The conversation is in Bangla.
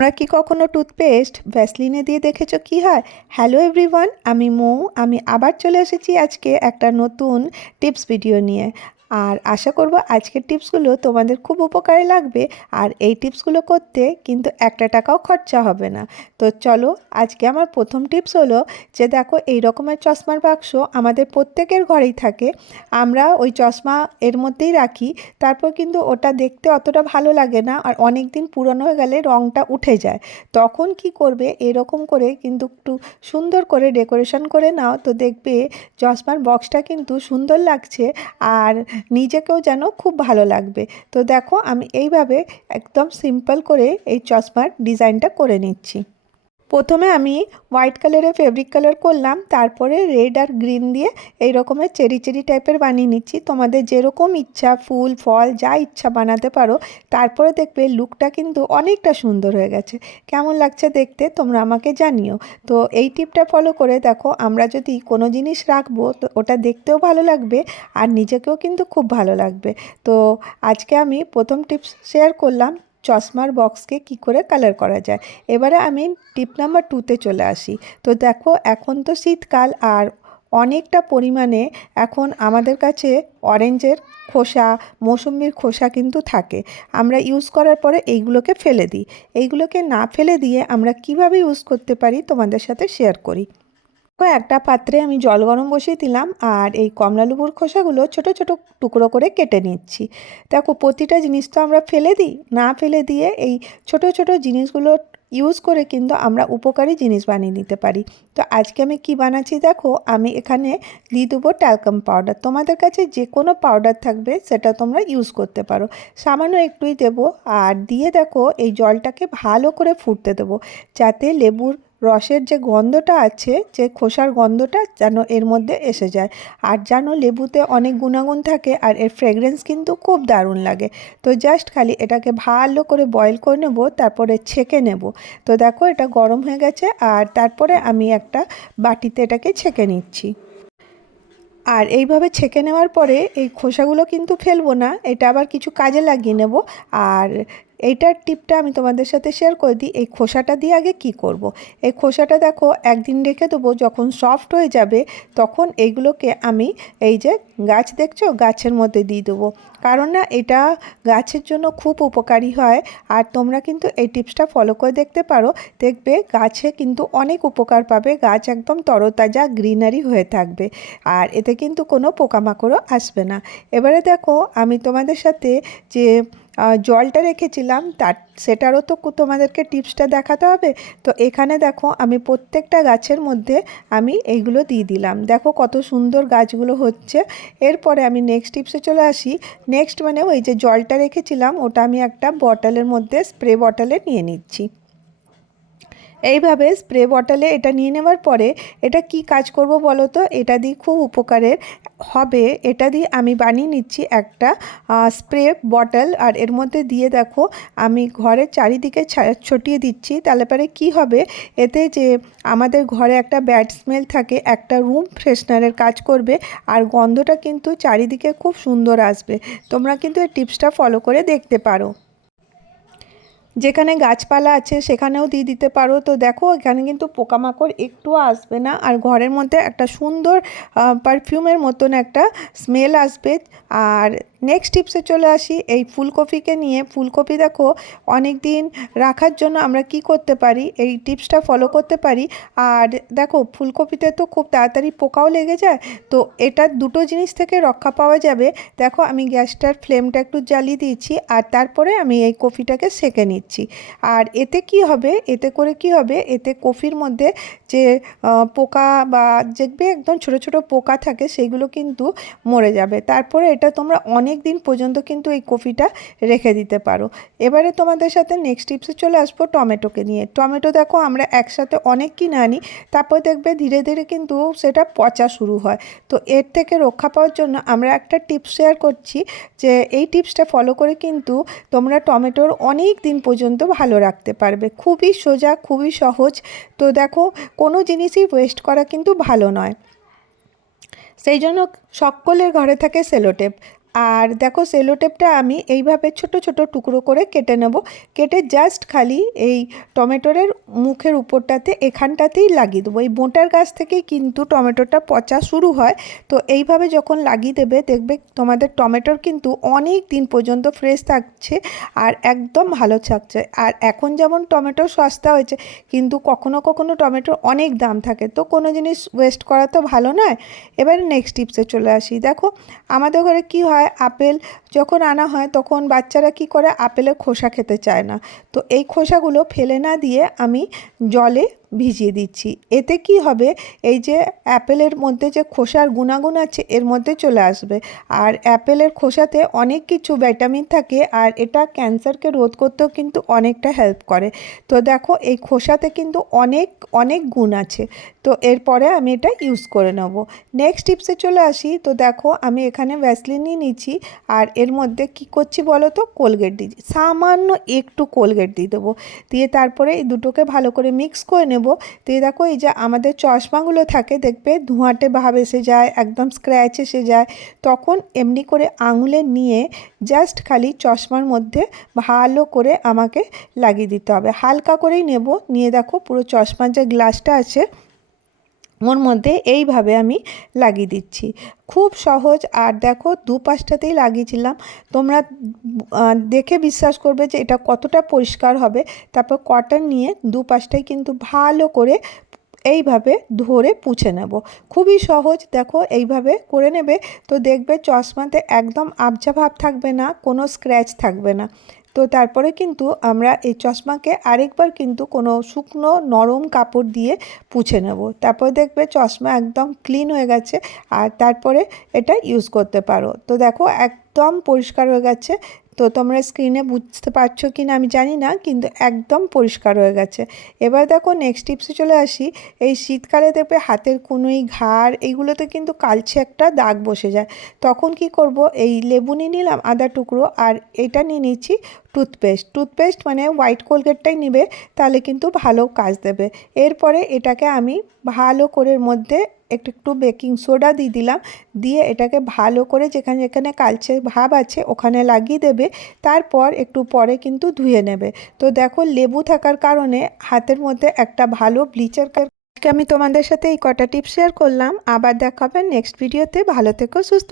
তোমরা কি কখনো টুথপেস্ট ভ্যাসলিনে দিয়ে দেখেছো কি হয়? হ্যালো এভরিওয়ান, আমি মৌ। আমি আবার চলে এসেছি আজকে একটা নতুন টিপস ভিডিও নিয়ে। আর আশা করব আজকের টিপসগুলো তোমাদের খুব উপকারে লাগবে। আর এই টিপসগুলো করতে কিন্তু একটা টাকাও খরচা হবে না। তো চলো, আজকে আমার প্রথম টিপস হলো যে দেখো, এই রকমের চশমার বাক্স আমাদের প্রত্যেকের ঘরেই থাকে। আমরা ওই চশমা এর মধ্যেই রাখি। তারপর কিন্তু ওটা দেখতে অতটা ভালো লাগে না, আর অনেক দিন পুরনো হয়ে গেলে রঙটা উঠে যায়। তখন কি করবে, এরকম করে কিন্তু একটু সুন্দর করে ডেকোরেশন করে নাও, তো দেখবে চশমার বক্সটা কিন্তু সুন্দর লাগছে। আর নিজেকেও যেন খুব ভালো লাগবে। তো দেখো, আমি এইভাবে একদম সিম্পল করে এই চশমার ডিজাইনটা করে নিচ্ছি। প্রথমে আমি হোয়াইট কালারের ফেব্রিক কালার করলাম, তারপরে রেড আর গ্রিন দিয়ে এই রকমের চেরি চেরি টাইপের বানিয়ে নিচ্ছি। তোমাদের যেরকম ইচ্ছা ফুল ফল যা ইচ্ছা বানাতে পারো। তারপরে দেখবে লুকটা কিন্তু অনেকটা সুন্দর হয়ে গেছে। কেমন লাগছে দেখতে তোমরা আমাকে জানিও। তো এই টিপটা ফলো করে দেখো, আমরা যদি কোনো জিনিস রাখবো তো ওটা দেখতেও ভালো লাগবে, আর নিজেকেও কিন্তু খুব ভালো লাগবে। তো আজকে আমি প্রথম টিপস শেয়ার করলাম, চশমার বক্সকে কি করে কালার করা যায়। এবারে আমি টিপ নাম্বার 2তে চলে আসি। তো দেখো, এখন তো শীতকাল, আর অনেকটা পরিমাণে এখন আমাদের কাছে অরেঞ্জের খোসা, মৌসুম্বির খোসা কিন্তু থাকে। আমরা ইউজ করার পরে এইগুলোকে ফেলে দিই। এইগুলোকে না ফেলে দিয়ে আমরা কিভাবে ইউজ করতে পারি তোমাদের সাথে শেয়ার করি। একটা পাত্রে আমি জল গরম বসিয়ে দিলাম, আর এই কমলালেবুর খোসাগুলো ছোট ছোট টুকরো করে কেটে নিচ্ছি। দেখো, প্রতিটা জিনিস তো আমরা ফেলে দিই, না ফেলে দিয়ে এই ছোট ছোট জিনিসগুলো ইউজ করে কিন্তু আমরা উপকারী জিনিস বানিয়ে নিতে পারি। তো আজকে আমি কি বানাচ্ছি দেখো, আমি এখানে দিয়ে দেবো ট্যালকাম পাউডার। তোমাদের কাছে যে কোনো পাউডার থাকবে সেটা তোমরা ইউজ করতে পারো। সামান্য একটুই দেবো, আর দিয়ে দেখো এই জলটাকে ভালো করে ফুটতে দেবো, যাতে লেবুর রসের যে গন্ধটা আছে, যে খোসার গন্ধটা যেন এর মধ্যে এসে যায়। আর যেন লেবুতে অনেক গুণাগুণ থাকে, আর এর ফ্রেগরেন্স কিন্তু খুব দারুণ লাগে। তো জাস্ট খালি এটাকে ভালো করে বয়েল করে নেব, তারপরে ছেঁকে নেব। তো দেখো, এটা গরম হয়ে গেছে, আর তারপরে আমি একটা বাটিতে এটাকে ছেঁকে নিচ্ছি। আর এইভাবে ছেঁকে নেওয়ার পরে এই খোসাগুলো কিন্তু ফেলবো না, এটা আবার কিছু কাজে লাগিয়ে নেব। আর এইটার টিপটা আমি তোমাদের সাথে শেয়ার করে দিই। এই খোসাটা দিয়ে আগে কি করব। এই খোসাটা দেখো একদিন রেখে দেবো, যখন সফট হয়ে যাবে তখন এইগুলোকে আমি এই যে গাছ দেখছো, গাছের মধ্যে দিয়ে দেবো। কারণ না, এটা গাছের জন্য খুব উপকারী হয়। আর তোমরা কিন্তু এই টিপসটা ফলো করে দেখতে পারো, দেখবে গাছে কিন্তু অনেক উপকার পাবে, গাছ একদম তরতাজা গ্রিনারি হয়ে থাকবে। আর এতে কিন্তু কোনো পোকামাকড়ও আসবে না। এবারে দেখো, আমি তোমাদের সাথে যে জলটা রেখেছিলাম সেটারও তো তোমাদেরকে টিপসটা দেখাতে হবে। তো এখানে দেখো, আমি প্রত্যেকটা গাছের মধ্যে আমি এইগুলো দিয়ে দিলাম। দেখো কত সুন্দর গাছগুলো হচ্ছে। এরপরে আমি নেক্সট টিপসে চলে আসি। নেক্সট মানে ওই যে জলটা রেখেছিলাম, ওটা আমি একটা বটলের মধ্যে, স্প্রে বটলে নিয়ে নিচ্ছি। এইভাবে স্প্রে বটলে এটা নিয়ে নেওয়ার পরে এটা কি কাজ করব বলো তো, এটা দিয়ে খুব উপকারের হবে। এটা দিয়ে আমি বানিয়ে নিচ্ছি একটা স্প্রে বটল, আর এর মধ্যে দিয়ে দেখো আমি ঘরের চারিদিকে ছটিয়ে দিচ্ছি। তাহলে পরে কী হবে, এতে যে আমাদের ঘরে একটা ব্যাড স্মেল থাকে, একটা রুম ফ্রেশনারের কাজ করবে, আর গন্ধটা কিন্তু চারিদিকে খুব সুন্দর আসবে। তোমরা কিন্তু এই টিপসটা ফলো করে দেখতে পারো। যেখানে গাছপালা আছে সেখানেও দিয়ে দিতে পারো। তো দেখো, এখানে কিন্তু পোকামাকড় একটুও আসবে না, আর ঘরের মধ্যে একটা সুন্দর পারফিউমের মতন একটা স্মেল আসবে। আর নেক্সট টিপসে চলে আসি এই ফুলকপিকে নিয়ে। ফুলকপি দেখো, অনেক দিন রাখার জন্য আমরা কি করতে পারি, এই টিপসটা ফলো করতে পারি। আর দেখো, ফুলকপিতে তো খুব তাড়াতাড়ি পোকাও লেগে যায়। তো এটা দুটো জিনিস থেকে রক্ষা পাওয়া যাবে। দেখো, আমি গ্যাসটার ফ্লেমটা একটু জ্বালিয়ে দিয়েছি, আর তারপরে আমি এই কফিটাকে সেঁকে নিচ্ছি। আর এতে কি হবে, এতে করে কি হবে, এতে কফির মধ্যে যে পোকা বা দেখবে একদম ছোট ছোট পোকা থাকে, সেগুলো কিন্তু মরে যাবে। তারপরে এটা তোমরা অনেক দিন পর্যন্ত কিন্তু এই কফিটা রেখে দিতে পারো। এবারে তোমাদের সাথে নেক্সট টিপসে চলে আসবো টমেটোকে নিয়ে। টমেটো দেখো, আমরা একসাথে অনেক কিনে আনি, তারপর দেখবে ধীরে ধীরে কিন্তু সেটা পচা শুরু হয়। তো এর থেকে রক্ষা পাওয়ার জন্য আমরা একটা টিপস শেয়ার করছি, যে এই টিপসটা ফলো করে কিন্তু তোমরা টমেটোর অনেক দিন পর্যন্ত ভালো রাখতে পারবে। খুবই সোজা, খুবই সহজ। তো দেখো, কোনো জিনিসই ওয়েস্ট করা কিন্তু ভালো নয়। সেই জন্য সকলের ঘরে থাকে সেলোটেপ। আর দেখো সেলো টেপটা আমি এইভাবে ছোট ছোট টুকরো করে কেটে নেব, কেটে জাস্ট খালি এই টমেটোর মুখের উপরটাতে এখানটাতেই লাগিয়ে দেবো। এই বোঁটার গাছ থেকেই কিন্তু টমেটোটা পচা শুরু হয়। তো এইভাবে যখন লাগিয়ে দেবে দেখবে তোমাদের টমেটোর কিন্তু অনেক দিন পর্যন্ত ফ্রেশ থাকছে আর একদম ভালো থাকছে। আর এখন যেমন টমেটো সস্তা হয়েছে, কিন্তু কখনো কখনো টমেটোর অনেক দাম থাকে, তো কোনো জিনিস ওয়েস্ট করা তো ভালো নয়। এবারে নেক্সট টিপসে চলে আসি। দেখো আমাদের ঘরে কি হয়, আপেল যখন আনা হয় তখন বাচ্চারা কি করে, আপেলের খোসা খেতে চায় না। তো এই খোসাগুলো ফেলে না দিয়ে আমি জলে ভিজিয়ে দিচ্ছি। এতে কি হবে, এই যে অ্যাপেলের মধ্যে যে খোসার গুণাগুণ আছে এর মধ্যে চলে আসবে। আর অ্যাপেলের খোসাতে অনেক কিছু ভিটামিন থাকে, আর এটা ক্যান্সারকে রোধ করতেও কিন্তু অনেকটা হেল্প করে। তো দেখো এই খোসাতে কিন্তু অনেক অনেক গুণ আছে। তো এরপরে আমি এটা ইউজ করে নেব। নেক্সট টিপসে চলে আসি। তো দেখো আমি এখানে ভ্যাসলিন নিয়ে নিচ্ছি, আর এর মধ্যে কি করছি বলো তো, কোলগেট দিচ্ছি, সামান্য একটু কোলগেট দিয়ে দেবো। দিয়ে তারপরে এই দুটোকে ভালো করে মিক্স করে নেব। দিয়ে দেখো এই যে আমাদের চশমাগুলো থাকে দেখবে ধোঁয়াটে ভাব এসে যায়, একদম স্ক্র্যাচ এসে যায়, তখন এমনি করে আঙুলে নিয়ে জাস্ট খালি চশমার মধ্যে ভালো করে আমাকে লাগিয়ে দিতে হবে। হালকা করেই নেব, নিয়ে দেখো পুরো চশমার যে গ্লাসটা আছে ওর মধ্যে এইভাবে আমি লাগিয়ে দিচ্ছি। খুব সহজ। আর দেখো দুপাশটাতেই লাগিয়েছিলাম, তোমরা দেখে বিশ্বাস করবে যে এটা কতটা পরিষ্কার হবে। তারপর কটন নিয়ে দুপাশটাই কিন্তু ভালো করে এইভাবে ধরে পুছে নেব। খুবই সহজ, দেখো এইভাবে করে নেবে। তো দেখবে চশমাতে একদম আবছা ভাব থাকবে না, কোনো স্ক্র্যাচ থাকবে না। তো তারপরে কিন্তু আমরা এই চশমাকে আরেকবার কিন্তু কোনো শুকনো নরম কাপড় দিয়ে পুছে নেব। তারপর দেখবে চশমা একদম ক্লিন হয়ে গেছে, আর তারপরে এটা ইউজ করতে পারো। তো দেখো একদম পরিষ্কার হয়ে গেছে। তো তোমরা স্ক্রিনে বুঝতে পারছো কি না আমি জানি না, কিন্তু একদম পরিষ্কার হয়ে গেছে। এবার দেখো নেক্সট টিপসে চলে আসি। এই শীতকালে দেখবে হাতের কনুই, ঘাড় এইগুলোতে কিন্তু কালচে একটা দাগ বসে যায়। তখন কি করব, এই লেবু নিয়ে নিলাম আদা টুকরো, আর এটা নিয়ে নিচ্ছি টুথপেস্ট মানে হোয়াইট কোলগেটটাই নিবে, তাহলে কিন্তু ভালো কাজ দেবে। এরপরে এটাকে আমি ভালো করে এর মধ্যে একটু একটু বেকিং সোডা দিয়ে দিলাম, দিয়ে এটাকে ভালো করে যেখানে যেখানে কালচে ভাব আছে ওখানে লাগিয়ে দেবে। তারপর একটু পরে কিন্তু ধুয়ে নেবে। তো দেখো লেবু থাকার কারণে হাতের মধ্যে একটা ভালো ব্লিচার। আজকে আমি তোমাদের সাথে এই কটা টিপস শেয়ার করলাম। আবার দেখা হবে নেক্সট ভিডিওতে। ভালো থেকো, সুস্থ